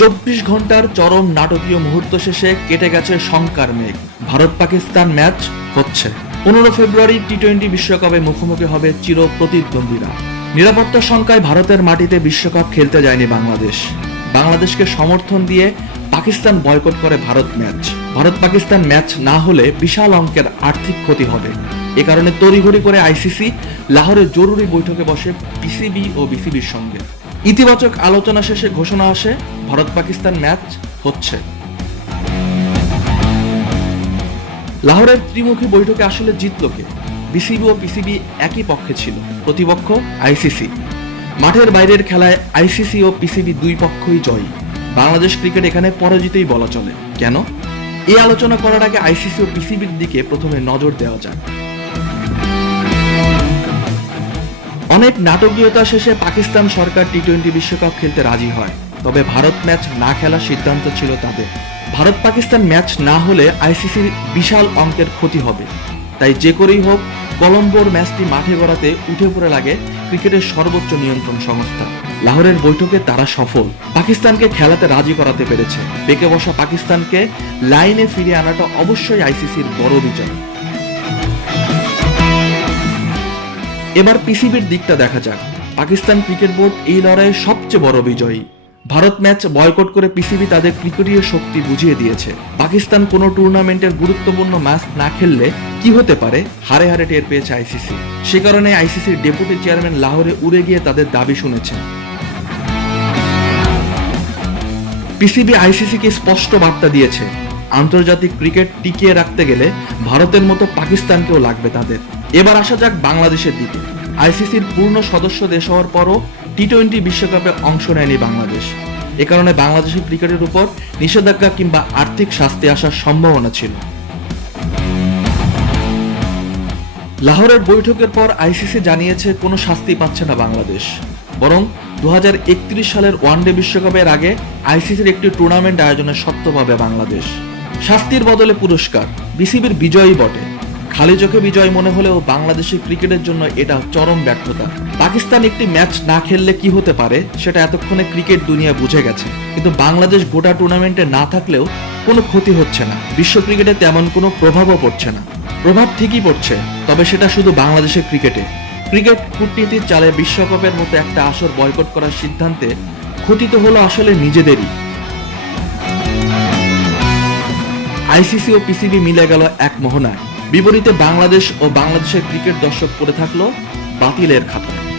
চব্বিশ ঘণ্টার চরম নাটকীয় মুহূর্ত শেষে কেটে গেছে শঙ্কার মেঘ। ভারত পাকিস্তান ম্যাচ হচ্ছে। পনেরো ফেব্রুয়ারি টি টোয়েন্টি বিশ্বকাপে মুখোমুখি হবে চির প্রতিদ্বন্দ্বীরা। নিরাপত্তা শঙ্কায় ভারতের মাটিতে বিশ্বকাপ খেলতে যায়নি বাংলাদেশ। বাংলাদেশকে সমর্থন দিয়ে পাকিস্তান বয়কট করে ভারত ম্যাচ। ভারত পাকিস্তান ম্যাচ না হলে বিশাল অঙ্কের আর্থিক ক্ষতি হবে। এ কারণে তড়িঘড়ি করে আইসিসি লাহোরে জরুরি বৈঠকে বসে পিসিবি ও বিসিবির সঙ্গে। ইতিবাচক আলোচনা শেষে ঘোষণা আসে, ভারত পাকিস্তান ম্যাচ হচ্ছে। লাহোরের ত্রিমুখী বৈঠকে আসলে জিতল কে? বিসিবি ও পিসিবি একই পক্ষে ছিল, প্রতিপক্ষ আইসিসি। মাঠের বাইরের খেলায় আইসিসি ও পিসিবি দুই পক্ষই জয়ী। বাংলাদেশ ক্রিকেট এখানে পরাজিতই বলা চলে। কেন? এই আলোচনা করার আগে আইসিসি ও পিসিবির দিকে প্রথমে নজর দেওয়া যাক। অনেক নাটকীয়তা শেষে পাকিস্তান সরকার টি টোয়েন্টি বিশ্বকাপ খেলতে রাজি হয়। তবে ভারত ম্যাচ না খেলার সিদ্ধান্ত ছিল তাদের। ভারত পাকিস্তান ম্যাচ না হলে আইসিসির বিশাল অঙ্কের ক্ষতি হবে। তাই যে করেই হোক, কলম্বোর ম্যাচটি মাঠে গড়াতে উঠে পড়ে লাগে ক্রিকেটের সর্বোচ্চ নিয়ন্ত্রণ সংস্থা। লাহোরের বৈঠকে তারা সফল। পাকিস্তানকে খেলাতে রাজি করাতে পেরেছে। বেঁকে বসা পাকিস্তানকে লাইনে ফিরিয়ে আনাটা অবশ্যই আইসিসির বড় বিজয় এবার পিসিবির দিকটা দেখা যাক। পাকিস্তান ক্রিকেট বোর্ড এই লড়াইয়ে সবচেয়ে বড় বিজয়ী। ভারত ম্যাচ বয়কট করে পিসিবি তাদের ক্রিকেটীয় শক্তি বুঝিয়ে দিয়েছে। পাকিস্তান কোনো টুর্নামেন্টের গুরুত্বপূর্ণ ম্যাচ না খেললে কি হতে পারে? হারে হারে টের পেয়েছে আইসিসি। সে কারণে আইসিসির ডেপুটি চেয়ারম্যান লাহোরে উড়ে গিয়ে তাদের দাবি শুনেছেন। পিসিবি আইসিসিকে স্পষ্ট বার্তা দিয়েছে। আন্তর্জাতিক ক্রিকেট টিকিয়ে রাখতে গেলে ভারতের মতো পাকিস্তানকেও লাগবে তাদের। এবার আসা যাক বাংলাদেশের দিকে। আইসিসির পূর্ণ সদস্য দেশ হওয়ার পরও টি টোয়েন্টি বিশ্বকাপে অংশ নেয়নি বাংলাদেশ। এ কারণে বাংলাদেশের ক্রিকেটের উপর নিষেধাজ্ঞা কিংবা আর্থিক শাস্তি আসার সম্ভাবনা ছিল। লাহোরের বৈঠকের পর আইসিসি জানিয়েছে কোনো শাস্তি পাচ্ছে না বাংলাদেশ। বরং দু হাজার একত্রিশ সালের ওয়ানডে বিশ্বকাপের আগে আইসিসির একটি টুর্নামেন্ট আয়োজনের সত্য পাবে বাংলাদেশ। শাস্তির বদলে পুরস্কার, বিসিবির বিজয়ী বটে। খালি চোখে বিজয় মনে হলেও বাংলাদেশের ক্রিকেটের জন্য এটা চরম ব্যর্থতা। পাকিস্তান একটি ম্যাচ না খেললে কি হতে পারে, সেটা এতক্ষণে ক্রিকেট দুনিয়া বুঝে গেছে। কিন্তু বাংলাদেশ গোটা টুর্নামেন্টে না থাকলেও কোনো ক্ষতি হচ্ছে না। বিশ্ব ক্রিকেটে তেমন কোনো প্রভাবও পড়ছে না। প্রভাব ঠিকই পড়ছে, তবে সেটা শুধু বাংলাদেশের ক্রিকেটে। ক্রিকেট কূটনীতির চালে বিশ্বকাপের মতো একটা আসর বয়কট করার সিদ্ধান্তে ক্ষতি তো হলো আসলে নিজেদেরই। আইসিসি ও পিসিবি মিলে গেল এক মোহনায়। বিপরীতে বাংলাদেশ ও বাংলাদেশের ক্রিকেট দর্শক পড়ে থাকল বাতিলের খাতায়।